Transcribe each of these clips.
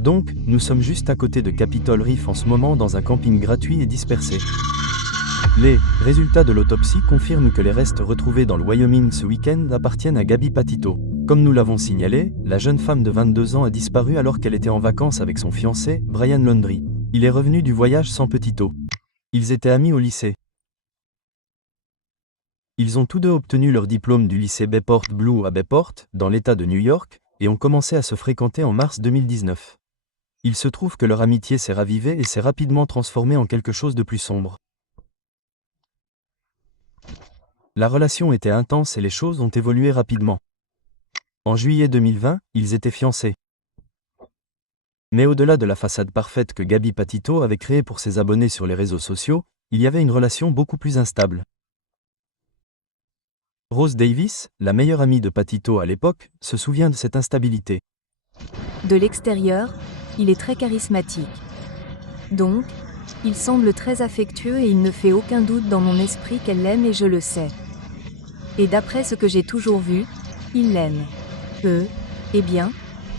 Donc, nous sommes juste à côté de Capitol Reef en ce moment dans un camping gratuit et dispersé. Les résultats de l'autopsie confirment que les restes retrouvés dans le Wyoming ce week-end appartiennent à Gabby Petito. Comme nous l'avons signalé, la jeune femme de 22 ans a disparu alors qu'elle était en vacances avec son fiancé, Brian Laundrie. Il est revenu du voyage sans Petito. Ils étaient amis au lycée. Ils ont tous deux obtenu leur diplôme du lycée Bayport Blue à Bayport, dans l'État de New York, et ont commencé à se fréquenter en mars 2019. Il se trouve que leur amitié s'est ravivée et s'est rapidement transformée en quelque chose de plus sombre. La relation était intense et les choses ont évolué rapidement. En juillet 2020, ils étaient fiancés. Mais au-delà de la façade parfaite que Gabby Petito avait créée pour ses abonnés sur les réseaux sociaux, il y avait une relation beaucoup plus instable. Rose Davis, la meilleure amie de Petito à l'époque, se souvient de cette instabilité. De l'extérieur, il est très charismatique. Donc, il semble très affectueux et il ne fait aucun doute dans mon esprit qu'elle l'aime et je le sais. Et d'après ce que j'ai toujours vu, il l'aime. Eh bien,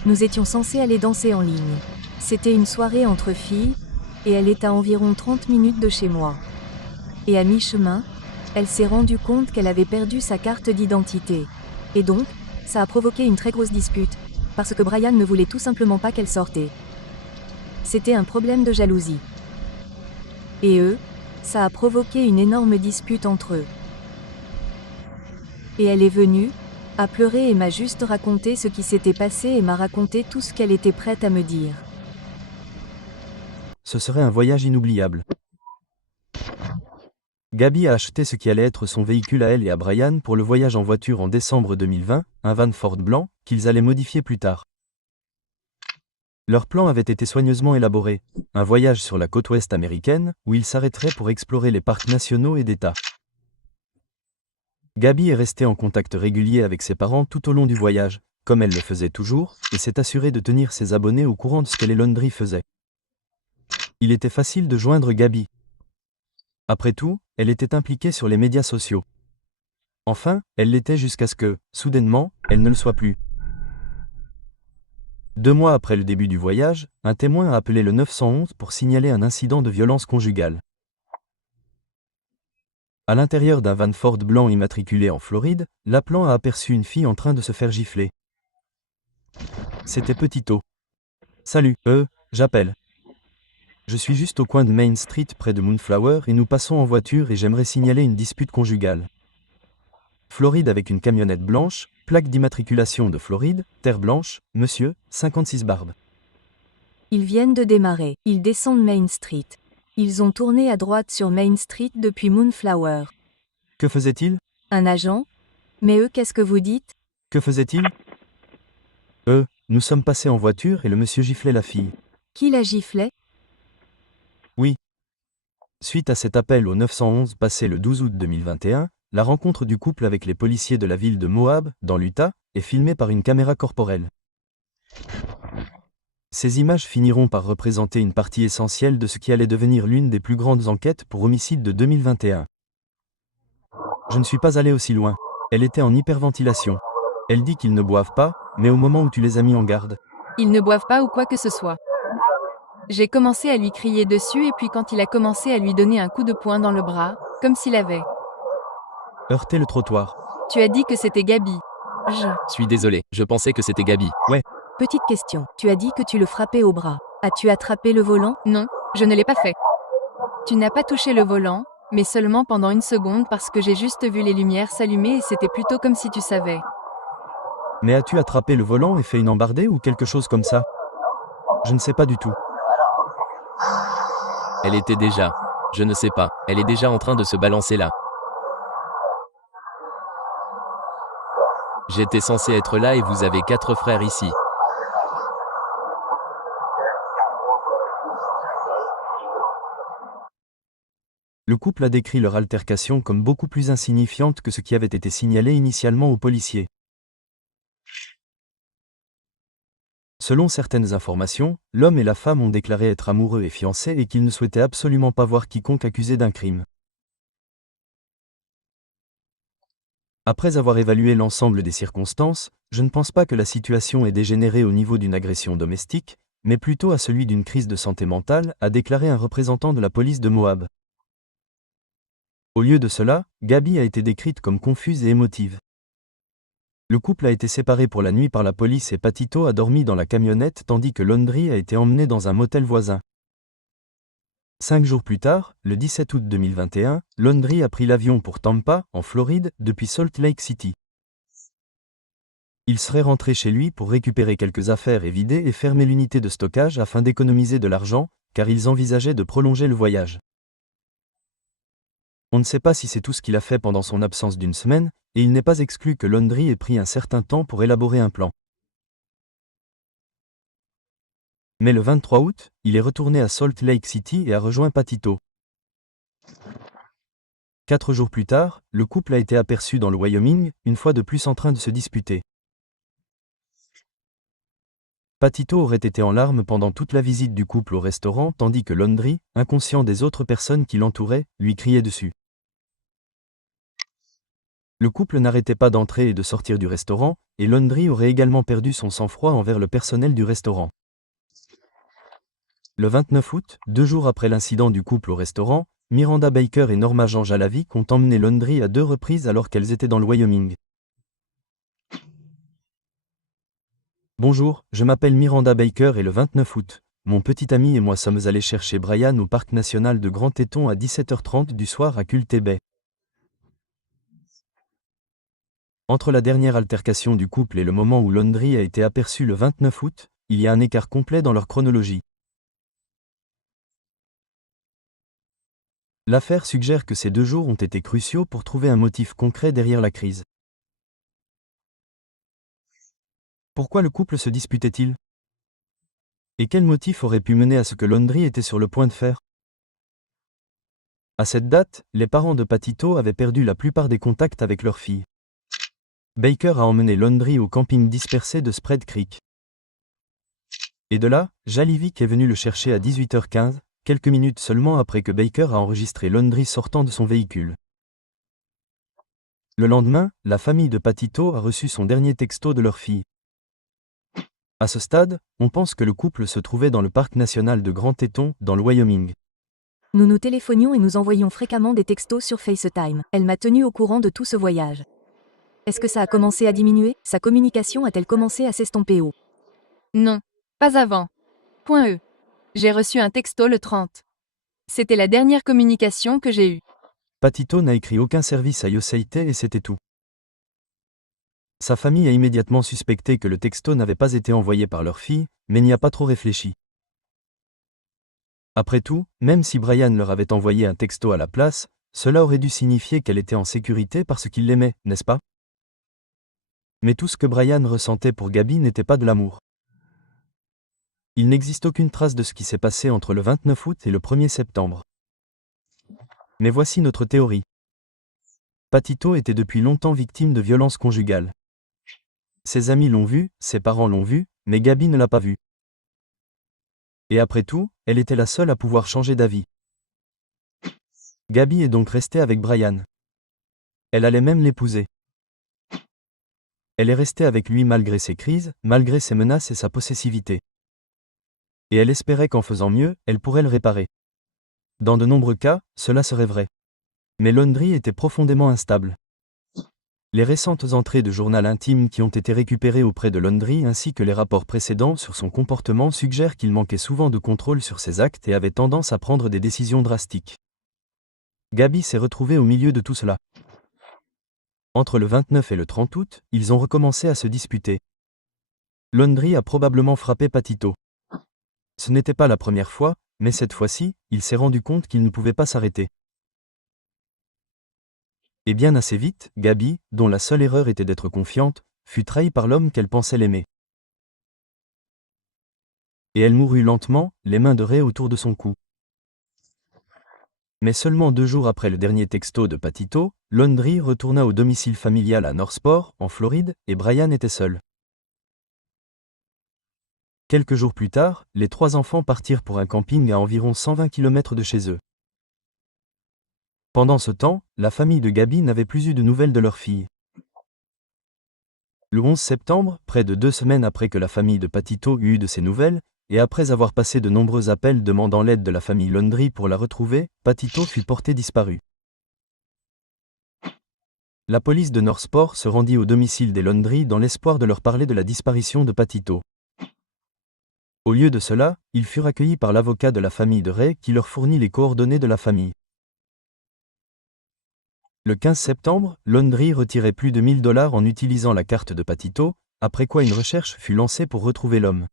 nous étions censés aller danser en ligne. C'était une soirée entre filles, et elle est à environ 30 minutes de chez moi. Et à mi-chemin, elle s'est rendue compte qu'elle avait perdu sa carte d'identité. Et donc, ça a provoqué une très grosse dispute, parce que Brian ne voulait tout simplement pas qu'elle sortait. C'était un problème de jalousie. Et ça a provoqué une énorme dispute entre eux. Et elle est venue, a pleuré et m'a juste raconté ce qui s'était passé et m'a raconté tout ce qu'elle était prête à me dire. Ce serait un voyage inoubliable. Gabby a acheté ce qui allait être son véhicule à elle et à Brian pour le voyage en voiture en décembre 2020, un van Ford blanc, qu'ils allaient modifier plus tard. Leur plan avait été soigneusement élaboré, un voyage sur la côte ouest américaine, où ils s'arrêteraient pour explorer les parcs nationaux et d'État. Gabby est restée en contact régulier avec ses parents tout au long du voyage, comme elle le faisait toujours, et s'est assurée de tenir ses abonnés au courant de ce que les Laundrie faisaient. Il était facile de joindre Gabby. Après tout, elle était impliquée sur les médias sociaux. Enfin, elle l'était jusqu'à ce que, soudainement, elle ne le soit plus. 2 mois après le début du voyage, un témoin a appelé le 911 pour signaler un incident de violence conjugale. À l'intérieur d'un van Ford blanc immatriculé en Floride, l'appelant a aperçu une fille en train de se faire gifler. C'était Petito. Salut, j'appelle. Je suis juste au coin de Main Street près de Moonflower et nous passons en voiture et j'aimerais signaler une dispute conjugale. Floride avec une camionnette blanche, plaque d'immatriculation de Floride, terre blanche, monsieur, 56 Barbe. Ils viennent de démarrer. Ils descendent Main Street. Ils ont tourné à droite sur Main Street depuis Moonflower. Que faisait-il? Un agent? Mais qu'est-ce que vous dites? Que faisait-il? Nous sommes passés en voiture et le monsieur giflait la fille. Qui la giflait? Oui. Suite à cet appel au 911 passé le 12 août 2021, la rencontre du couple avec les policiers de la ville de Moab, dans l'Utah, est filmée par une caméra corporelle. Ces images finiront par représenter une partie essentielle de ce qui allait devenir l'une des plus grandes enquêtes pour homicide de 2021. Je ne suis pas allé aussi loin. Elle était en hyperventilation. Elle dit qu'ils ne boivent pas, mais au moment où tu les as mis en garde. Ils ne boivent pas ou quoi que ce soit. J'ai commencé à lui crier dessus et puis quand il a commencé à lui donner un coup de poing dans le bras, comme s'il avait heurté le trottoir. Tu as dit que c'était Gabby. Je suis désolé, je pensais que c'était Gabby. Ouais. Petite question, tu as dit que tu le frappais au bras. As-tu attrapé le volant? Non, je ne l'ai pas fait. Tu n'as pas touché le volant, mais seulement pendant 1 seconde parce que j'ai juste vu les lumières s'allumer et c'était plutôt comme si tu savais. Mais as-tu attrapé le volant et fait une embardée ou quelque chose comme ça? Je ne sais pas du tout. Elle était déjà. Je ne sais pas, elle est déjà en train de se balancer là. J'étais censé être là et vous avez 4 frères ici. Le couple a décrit leur altercation comme beaucoup plus insignifiante que ce qui avait été signalé initialement aux policiers. Selon certaines informations, l'homme et la femme ont déclaré être amoureux et fiancés et qu'ils ne souhaitaient absolument pas voir quiconque accusé d'un crime. Après avoir évalué l'ensemble des circonstances, je ne pense pas que la situation ait dégénéré au niveau d'une agression domestique, mais plutôt à celui d'une crise de santé mentale, a déclaré un représentant de la police de Moab. Au lieu de cela, Gabi a été décrite comme confuse et émotive. Le couple a été séparé pour la nuit par la police et Patito a dormi dans la camionnette tandis que Laundrie a été emmené dans un motel voisin. 5 jours plus tard, le 17 août 2021, Laundrie a pris l'avion pour Tampa, en Floride, depuis Salt Lake City. Il serait rentré chez lui pour récupérer quelques affaires et vider et fermer l'unité de stockage afin d'économiser de l'argent, car ils envisageaient de prolonger le voyage. On ne sait pas si c'est tout ce qu'il a fait pendant son absence d'une semaine, et il n'est pas exclu que Laundrie ait pris un certain temps pour élaborer un plan. Mais le 23 août, il est retourné à Salt Lake City et a rejoint Patito. 4 jours plus tard, le couple a été aperçu dans le Wyoming, une fois de plus en train de se disputer. Patito aurait été en larmes pendant toute la visite du couple au restaurant tandis que Laundrie, inconscient des autres personnes qui l'entouraient, lui criait dessus. Le couple n'arrêtait pas d'entrer et de sortir du restaurant, et Laundrie aurait également perdu son sang-froid envers le personnel du restaurant. Le 29 août, 2 jours après l'incident du couple au restaurant, Miranda Baker et Norma Jean Jalavic ont emmené Laundrie à 2 reprises alors qu'elles étaient dans le Wyoming. Bonjour, je m'appelle Miranda Baker et le 29 août, mon petit ami et moi sommes allés chercher Brian au parc national de Grand Teton à 17h30 du soir à Culte Bay. Entre la dernière altercation du couple et le moment où Laundrie a été aperçu le 29 août, il y a un écart complet dans leur chronologie. L'affaire suggère que ces 2 jours ont été cruciaux pour trouver un motif concret derrière la crise. Pourquoi le couple se disputait-il? Et quel motif aurait pu mener à ce que Laundrie était sur le point de faire? À cette date, les parents de Patito avaient perdu la plupart des contacts avec leur fille. Baker a emmené Laundrie au camping dispersé de Spread Creek. Et de là, Jalavic est venu le chercher à 18h15, quelques minutes seulement après que Baker a enregistré Laundrie sortant de son véhicule. Le lendemain, la famille de Patito a reçu son dernier texto de leur fille. À ce stade, on pense que le couple se trouvait dans le parc national de Grand Teton, dans le Wyoming. Nous nous téléphonions et nous envoyions fréquemment des textos sur FaceTime. Elle m'a tenu au courant de tout ce voyage. Est-ce que ça a commencé à diminuer? Sa communication a-t-elle commencé à s'estomper? Non, pas avant. Point E. J'ai reçu un texto le 30. C'était la dernière communication que j'ai eue. Patito n'a écrit aucun service à Yosemite et c'était tout. Sa famille a immédiatement suspecté que le texto n'avait pas été envoyé par leur fille, mais n'y a pas trop réfléchi. Après tout, même si Brian leur avait envoyé un texto à la place, cela aurait dû signifier qu'elle était en sécurité parce qu'il l'aimait, n'est-ce pas? Mais tout ce que Brian ressentait pour Gabi n'était pas de l'amour. Il n'existe aucune trace de ce qui s'est passé entre le 29 août et le 1er septembre. Mais voici notre théorie. Patito était depuis longtemps victime de violences conjugales. Ses amis l'ont vu, ses parents l'ont vu, mais Gabi ne l'a pas vu. Et après tout, elle était la seule à pouvoir changer d'avis. Gabi est donc restée avec Brian. Elle allait même l'épouser. Elle est restée avec lui malgré ses crises, malgré ses menaces et sa possessivité. Et elle espérait qu'en faisant mieux, elle pourrait le réparer. Dans de nombreux cas, cela serait vrai. Mais Laundrie était profondément instable. Les récentes entrées de journal intime qui ont été récupérées auprès de Laundrie ainsi que les rapports précédents sur son comportement suggèrent qu'il manquait souvent de contrôle sur ses actes et avait tendance à prendre des décisions drastiques. Gabi s'est retrouvée au milieu de tout cela. Entre le 29 et le 30 août, ils ont recommencé à se disputer. Laundrie a probablement frappé Patito. Ce n'était pas la première fois, mais cette fois-ci, il s'est rendu compte qu'il ne pouvait pas s'arrêter. Et bien assez vite, Gabi, dont la seule erreur était d'être confiante, fut trahie par l'homme qu'elle pensait l'aimer. Et elle mourut lentement, les mains de raie autour de son cou. Mais seulement 2 jours après le dernier texto de Patito, Laundrie retourna au domicile familial à Northport, en Floride, et Brian était seul. Quelques jours plus tard, les 3 enfants partirent pour un camping à environ 120 km de chez eux. Pendant ce temps, la famille de Gabi n'avait plus eu de nouvelles de leur fille. Le 11 septembre, près de 2 semaines après que la famille de Patito eut eu de ses nouvelles, et après avoir passé de nombreux appels demandant l'aide de la famille Laundrie pour la retrouver, Patito fut porté disparu. La police de Northport se rendit au domicile des Laundrie dans l'espoir de leur parler de la disparition de Patito. Au lieu de cela, ils furent accueillis par l'avocat de la famille de Ray qui leur fournit les coordonnées de la famille. Le 15 septembre, Laundrie retirait plus de $1000 en utilisant la carte de Patito, après quoi une recherche fut lancée pour retrouver l'homme.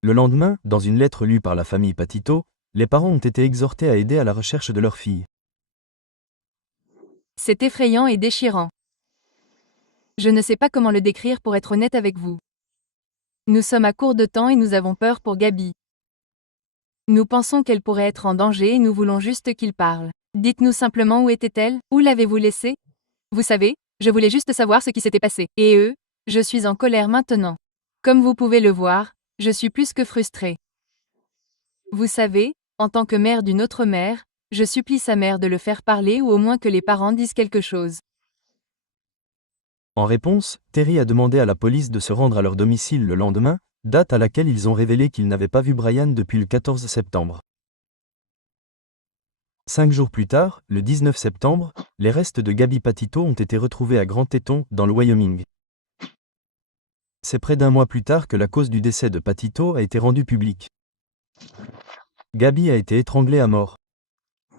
Le lendemain, dans une lettre lue par la famille Patito, les parents ont été exhortés à aider à la recherche de leur fille. C'est effrayant et déchirant. Je ne sais pas comment le décrire pour être honnête avec vous. Nous sommes à court de temps et nous avons peur pour Gabi. Nous pensons qu'elle pourrait être en danger et nous voulons juste qu'il parle. Dites-nous simplement où était-elle, où l'avez-vous laissée? Vous savez, je voulais juste savoir ce qui s'était passé. Et je suis en colère maintenant. Comme vous pouvez le voir, je suis plus que frustrée. Vous savez, en tant que mère d'une autre mère, je supplie sa mère de le faire parler ou au moins que les parents disent quelque chose. En réponse, Terry a demandé à la police de se rendre à leur domicile le lendemain, date à laquelle ils ont révélé qu'ils n'avaient pas vu Brian depuis le 14 septembre. 5 jours plus tard, le 19 septembre, les restes de Gabi Patito ont été retrouvés à Grand Teton, dans le Wyoming. C'est près d'un mois plus tard que la cause du décès de Patito a été rendue publique. Gabi a été étranglée à mort.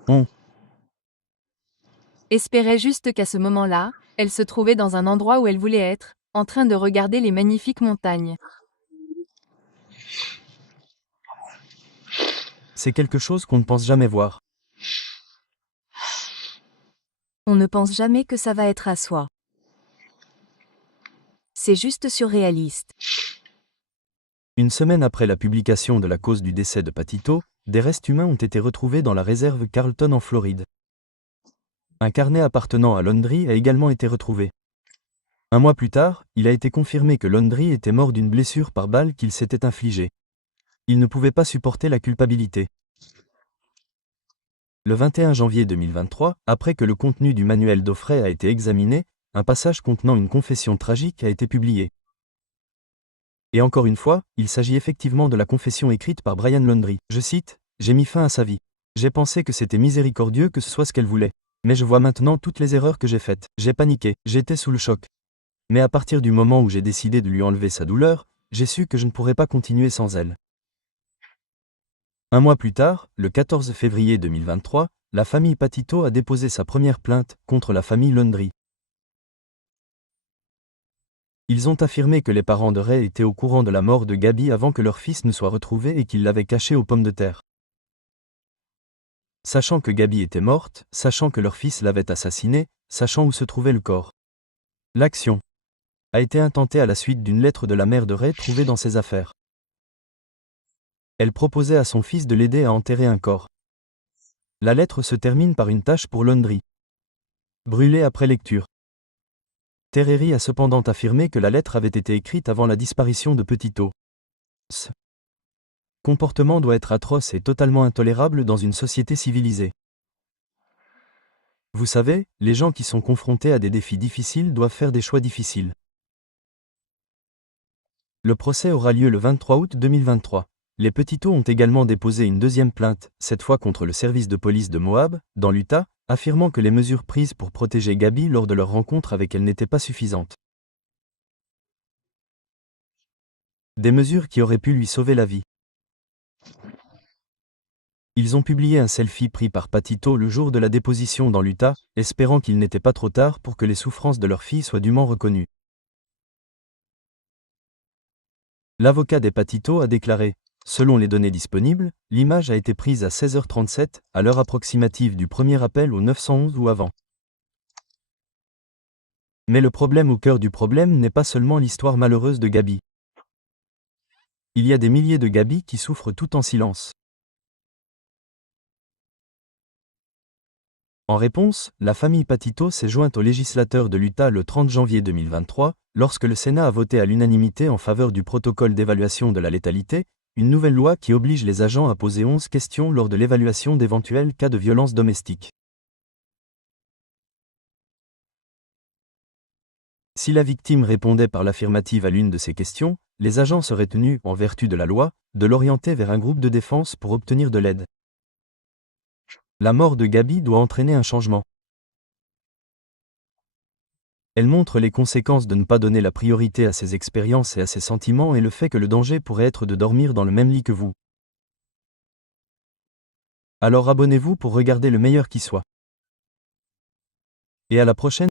On Espérait juste qu'à ce moment-là, elle se trouvait dans un endroit où elle voulait être, en train de regarder les magnifiques montagnes. C'est quelque chose qu'on ne pense jamais voir. On ne pense jamais que ça va être à soi. C'est juste surréaliste. Une semaine après la publication de la cause du décès de Patito, des restes humains ont été retrouvés dans la réserve Carlton en Floride. Un carnet appartenant à Laundrie a également été retrouvé. Un mois plus tard, il a été confirmé que Laundrie était mort d'une blessure par balle qu'il s'était infligée. Il ne pouvait pas supporter la culpabilité. Le 21 janvier 2023, après que le contenu du manuel d'Offray a été examiné, un passage contenant une confession tragique a été publié. Et encore une fois, il s'agit effectivement de la confession écrite par Brian Laundrie. Je cite, « J'ai mis fin à sa vie. J'ai pensé que c'était miséricordieux que ce soit ce qu'elle voulait. Mais je vois maintenant toutes les erreurs que j'ai faites. J'ai paniqué, j'étais sous le choc. Mais à partir du moment où j'ai décidé de lui enlever sa douleur, j'ai su que je ne pourrais pas continuer sans elle. » Un mois plus tard, le 14 février 2023, la famille Patito a déposé sa première plainte contre la famille Laundrie. Ils ont affirmé que les parents de Ray étaient au courant de la mort de Gabi avant que leur fils ne soit retrouvé et qu'ils l'avaient caché aux pommes de terre. Sachant que Gabi était morte, sachant que leur fils l'avait assassinée, sachant où se trouvait le corps. L'action a été intentée à la suite d'une lettre de la mère de Ray trouvée dans ses affaires. Elle proposait à son fils de l'aider à enterrer un corps. La lettre se termine par une tâche pour Laundrie. Brûlée après lecture. Terry a cependant affirmé que la lettre avait été écrite avant la disparition de Patito. Ce comportement doit être atroce et totalement intolérable dans une société civilisée. Vous savez, les gens qui sont confrontés à des défis difficiles doivent faire des choix difficiles. Le procès aura lieu le 23 août 2023. Les Patito ont également déposé une deuxième plainte, cette fois contre le service de police de Moab, dans l'Utah, affirmant que les mesures prises pour protéger Gabi lors de leur rencontre avec elle n'étaient pas suffisantes. Des mesures qui auraient pu lui sauver la vie. Ils ont publié un selfie pris par Patito le jour de la déposition dans l'Utah, espérant qu'il n'était pas trop tard pour que les souffrances de leur fille soient dûment reconnues. L'avocat des Patito a déclaré: selon les données disponibles, l'image a été prise à 16h37, à l'heure approximative du premier appel au 911 ou avant. Mais le problème au cœur du problème n'est pas seulement l'histoire malheureuse de Gabi. Il y a des milliers de Gabi qui souffrent tout en silence. En réponse, la famille Patito s'est jointe aux législateurs de l'Utah le 30 janvier 2023, lorsque le Sénat a voté à l'unanimité en faveur du protocole d'évaluation de la létalité, une nouvelle loi qui oblige les agents à poser 11 questions lors de l'évaluation d'éventuels cas de violence domestique. Si la victime répondait par l'affirmative à l'une de ces questions, les agents seraient tenus, en vertu de la loi, de l'orienter vers un groupe de défense pour obtenir de l'aide. La mort de Gabi doit entraîner un changement. Elle montre les conséquences de ne pas donner la priorité à ses expériences et à ses sentiments et le fait que le danger pourrait être de dormir dans le même lit que vous. Alors abonnez-vous pour regarder le meilleur qui soit. Et à la prochaine.